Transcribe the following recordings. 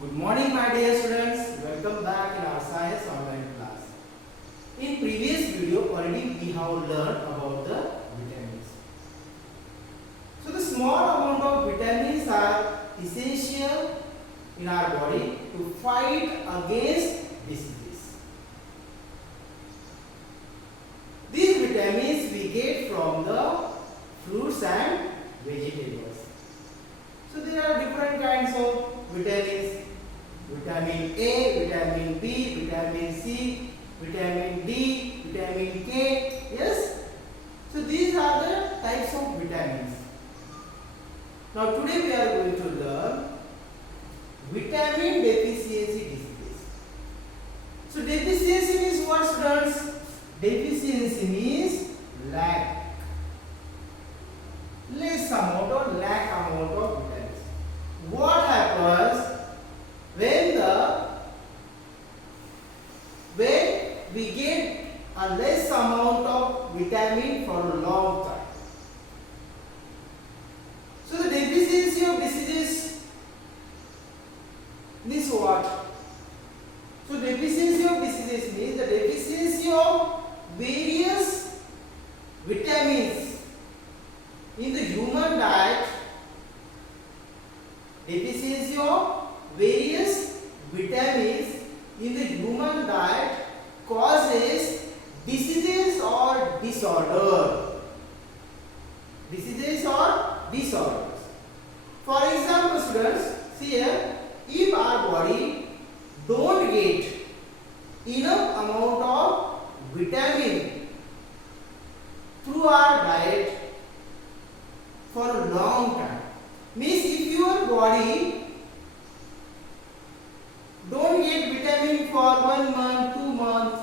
Good morning, my dear students. Welcome back in our science online class. In previous video already we have learned about the vitamins. So the small amount of vitamins are essential in our body to fight against diseases. These vitamins we get from the fruits and vegetables. So there are different kinds of vitamins. Vitamin A, vitamin B, vitamin C, vitamin D, vitamin K. Yes? So these are the types of vitamins. Now today we are going to learn vitamin deficiency diseases. So deficiency means what, students? Deficiency means lack. Less amount or lack amount of vitamins. What happens when we get a less amount of vitamin for a long time? So the deficiency of diseases means what? So deficiency of diseases means the deficiency of various vitamins in the human diet. Deficiency of various vitamins in the human diet causes diseases or disorder. Diseases or disorders. For example, students, see here, if our body don't get enough amount of vitamin through our diet for a long time, means if your body don't get vitamin for 1 month, 2 months,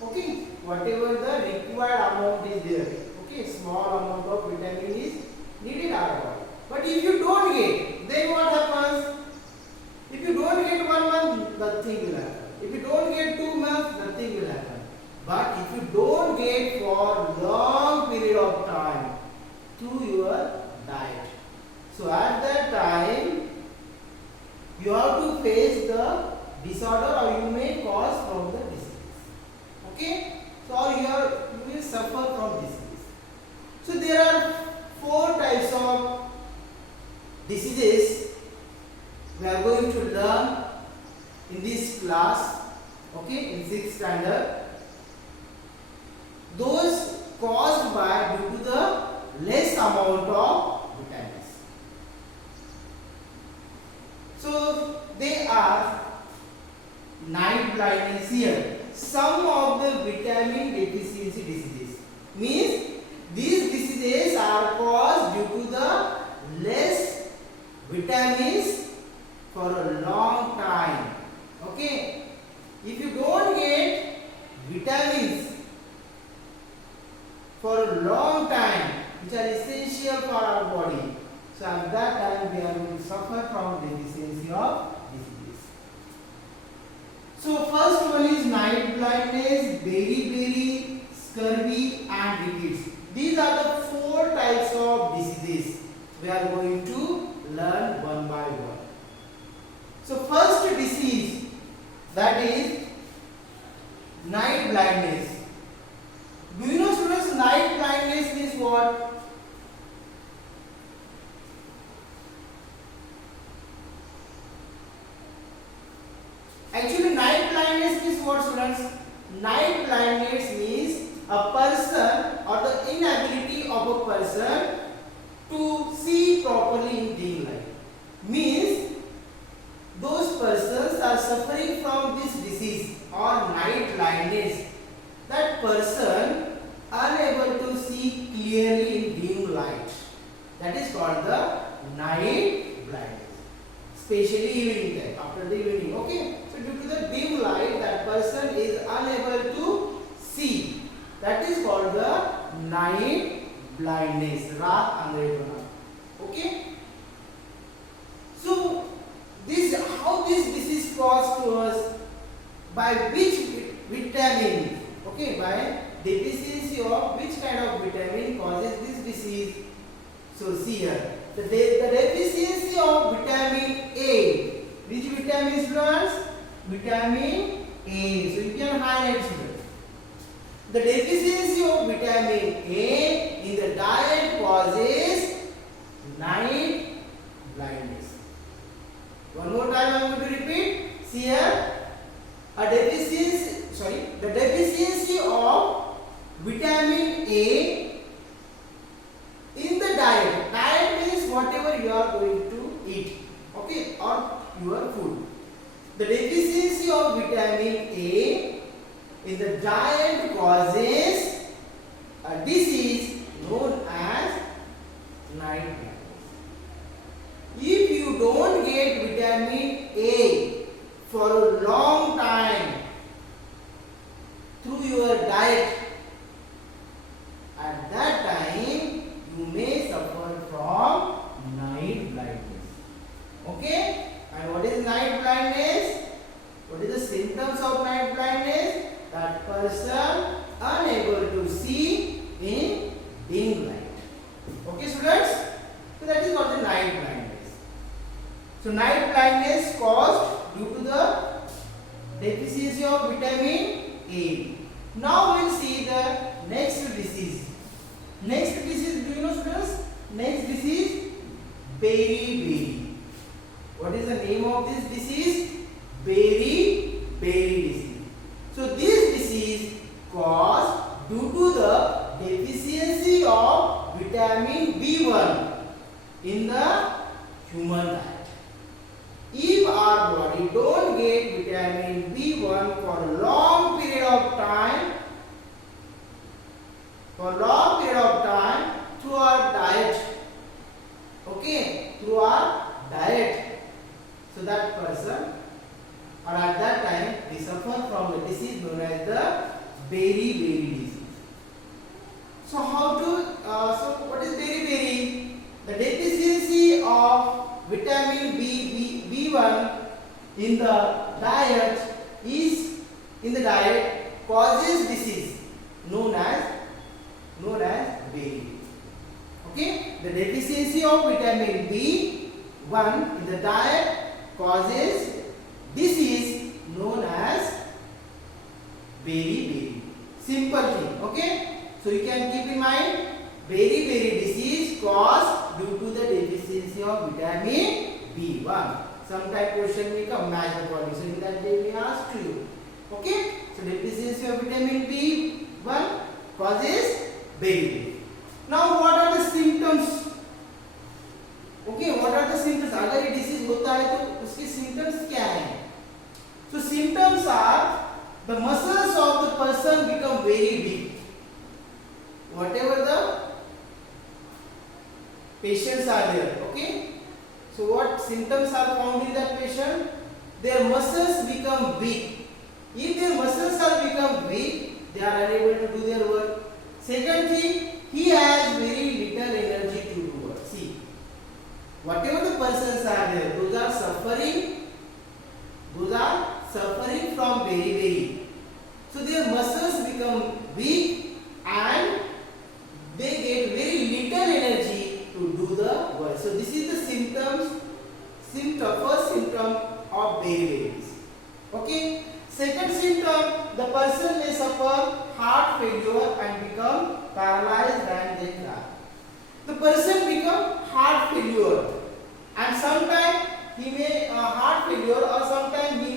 okay, whatever the required amount is there, okay, small amount of vitamin is needed our body. But if you don't get, then what happens? If you don't get 1 month, nothing will happen. If you don't get 2 months, nothing will happen. But if you don't get for long period of time through your diet, so at that time you have to face the disorder or you may cause from the disease. Okay? So you will suffer from disease. So there are 4 types of diseases we are going to learn in this class, okay, in 6th standard. Those caused by due to the less amount of vitamins. So they are night blindness here. Some of the vitamin deficiency diseases means these diseases are caused due to the less vitamins for a long time. Okay, if you don't get vitamins for a long time, which are essential for our body, so at that time we are going to suffer from deficiency of diseases. So first one is night blindness, beriberi, scurvy and rickets. These are the 4 types of diseases we are going to learn one by one. So first disease, that is night blindness. Do you know, students, night blindness means what? Actually, night blindness means what, students? Night blindness means a person or the inability of a person to see properly in daylight. Means those persons are suffering from this disease or night blindness. That person unable to see clearly in dim light. That is called the night blindness. Especially evening time, after the evening. Okay. So due to the dim light, that person is unable to see. That is called the night blindness. Raat andheri hona. Okay. So how this disease caused to us? By which vitamin? Okay, by deficiency of which kind of vitamin causes this disease? So see here, the deficiency of vitamin A. Which vitamin means students? Vitamin A. So you can highlight students. The deficiency of vitamin A in the diet causes night blindness. One more time I am going to repeat. See here, the deficiency of vitamin A in the diet. Diet means whatever you are going to eat, okay, or your food. The deficiency of vitamin A in the diet causes a disease known as night blindness. If you don't get vitamin A for a long time through your diet, at that time you may suffer from night blindness. Okay? And what is night blindness? What is the symptoms of night blindness? That person unable to see in dim light. Okay, students? So that is called the night blindness. So night blindness caused due to the deficiency of vitamin A. Now we will see the next disease. Next disease, do you know students? Next disease, beriberi. What is the name of this disease? Beriberi disease. So this disease caused due to the deficiency of vitamin B1 in the human diet. If our body don't get vitamin B1 for a long period of time, through our diet, okay, through our diet, so that person or at that time we suffer from the disease known as the beriberi disease. So what is beriberi? The deficiency of vitamin B1 in the diet causes disease known as beriberi. Okay, the deficiency of vitamin B1 in the diet causes disease known as beriberi. Simple thing. Okay, so you can keep in mind, beriberi disease caused due to the deficiency of vitamin B1. Sometime question may come, match the body. So in that they may ask to you. Okay, so deficiency of vitamin B1 causes beriberi. Now what are the symptoms? Okay, what are the symptoms? अगर ये disease होता है तो उसके symptoms क्या हैं? So symptoms are the muscles of the person become very big. Whatever the patients are there, okay? So what symptoms are found in that patient? Their muscles become weak. If their muscles are become weak, they are unable to do their work. Second thing, he has very little energy to do work. See, whatever the persons are there, those are suffering from beriberi. So their muscles become weak and they get very little energy to do the work. So this is the first symptom of beriberi. Okay. Second symptom, the person may suffer heart failure and become paralyzed and they die. The person become heart failure and sometimes he may heart failure or sometimes he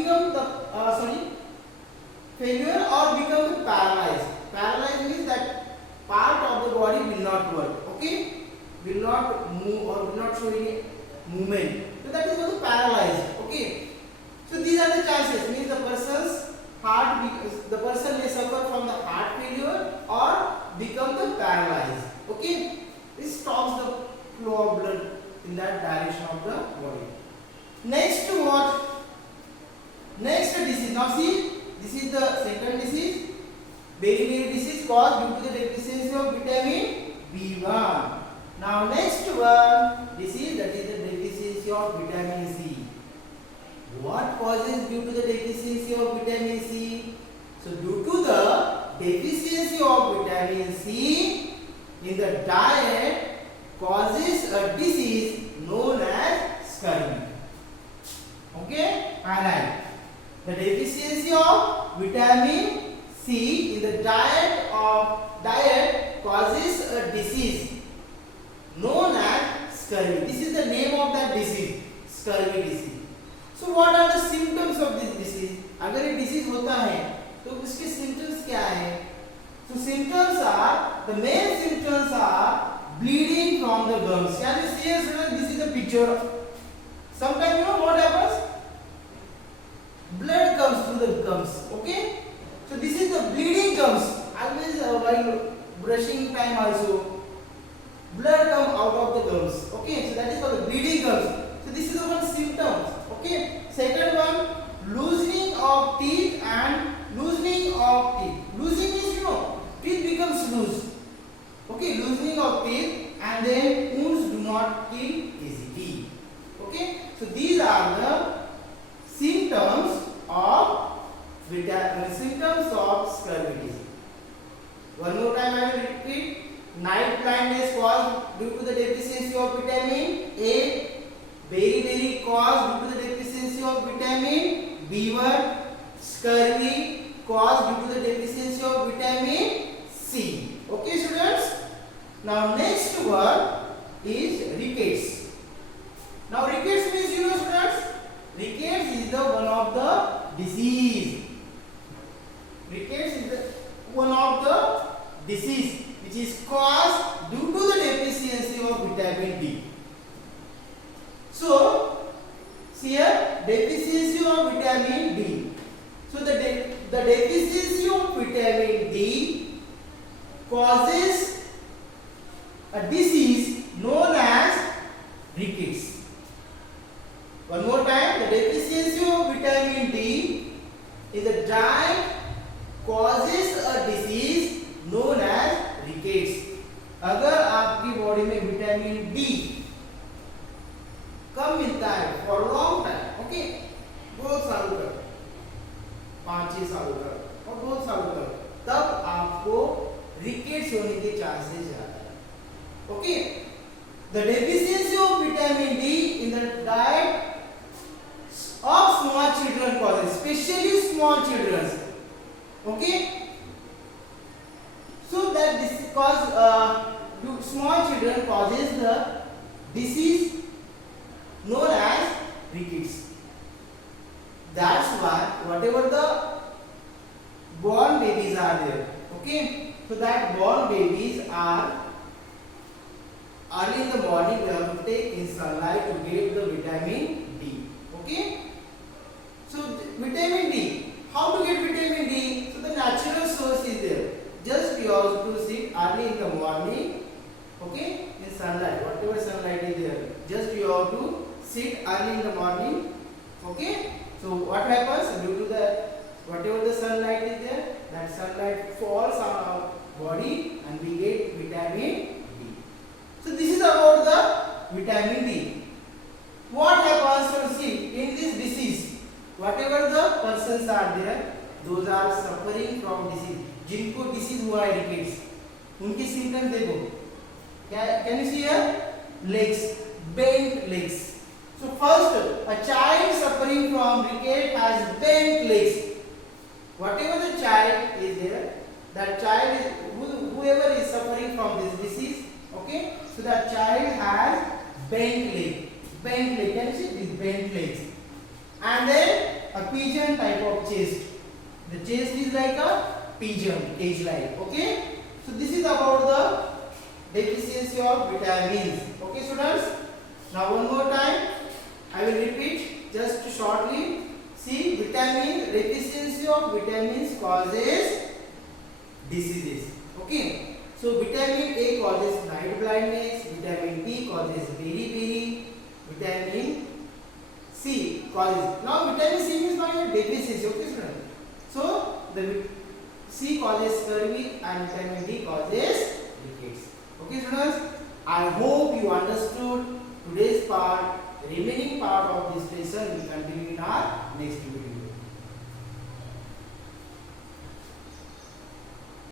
become the failure or become paralyzed. Paralyzed means that part of the body will not work. Okay, will not move or will not show any movement. So that is called paralyzed. Okay. So these are the chances. Means the person may suffer from the heart failure or become the paralyzed. Okay. This stops the flow of blood in that direction of the body. Next what? Next disease. Now see, this is the second disease. Beriberi disease caused due to the deficiency of vitamin B1. Now next one disease, that is the deficiency of vitamin C. What causes due to the deficiency of vitamin C? So due to the deficiency of vitamin C in the diet causes a disease known as scurvy. Okay, alright. The deficiency of vitamin C in the diet causes a disease known as scurvy. This is the name of that disease, scurvy disease. So what are the symptoms of this disease? अगर ये disease होता है तो उसके symptoms क्या है? So symptoms are, the main symptoms are bleeding from the gums. Can you see here? This is a picture. Sometimes you know what happens? Blood comes through the gums. Okay? So this is the bleeding gums. Always while brushing time also, blood come out of the gums. Okay? So that is called the bleeding gums. So this is the one symptoms. Okay? Second one, loosening of teeth and loosening of teeth. Loosening means teeth becomes loose. Okay? Loosening of teeth, and then wounds do not heal easily. Okay? So these are the symptoms of scurvy disease. One more time I will repeat. Night blindness caused due to the deficiency of vitamin A. Beriberi caused due to the deficiency of vitamin B1. Scurvy caused due to the deficiency of vitamin C. Okay, students. Now next one is rickets. Now rickets means students. Rickets is the one of the disease. Rickets is the one of the disease which is caused due to the deficiency of vitamin D. So here deficiency of vitamin D. So the deficiency of vitamin D causes a disease known as rickets. One more time, the deficiency of vitamin D is a diet causes a disease known as rickets. अगर आपकी body में vitamin D कम मिलता है for long time, okay, बहुत सालों तक, 5-6 सालों तक और बहुत सालों तक, तब आपको रिकेट्स होने के चांसेस ज्यादा है. Okay, the deficiency of vitamin D in the diet of small children causes, especially small children. Okay, so that this cause small children causes the disease known as rickets. That's why whatever the born babies are there, okay, so that born babies are early in the morning they have to take in sunlight to get the vitamin D. Okay, so vitamin D, how to get vitamin D? So the natural source is there. Just you have to sit early in the morning, okay, in sunlight, whatever sunlight is there, just you have to sit early in the morning. Okay, so what happens due to the whatever the sunlight is there, that sunlight falls on our body and we get vitamin D. So this is about the vitamin D. What happens to see in this disease? Whatever the persons are there, those are suffering from disease. जिनको disease हुआ है rickets, उनके symptoms देखो. Can you see here? Legs, bent legs. So first, a child suffering from rickets has bent legs. Whatever the child is there, that child is whoever is suffering from this disease. Okay, so that child has bent leg. Bent leg. Can you see these bent legs? And then a pigeon type of chest. The chest is like a pigeon, cage-like. Okay. So this is about the deficiency of vitamins. Okay, students. Now one more time, I will repeat just shortly. See, deficiency of vitamins causes diseases. Okay. So vitamin A causes night blindness. Vitamin D causes beriberi. Vitamin C causes. Now vitamin C is not a deficiency. Okay, students. So the C causes scurvy and vitamin D causes rickets. Okay, students. I hope you understood today's part. The remaining part of this lesson will continue in our next video.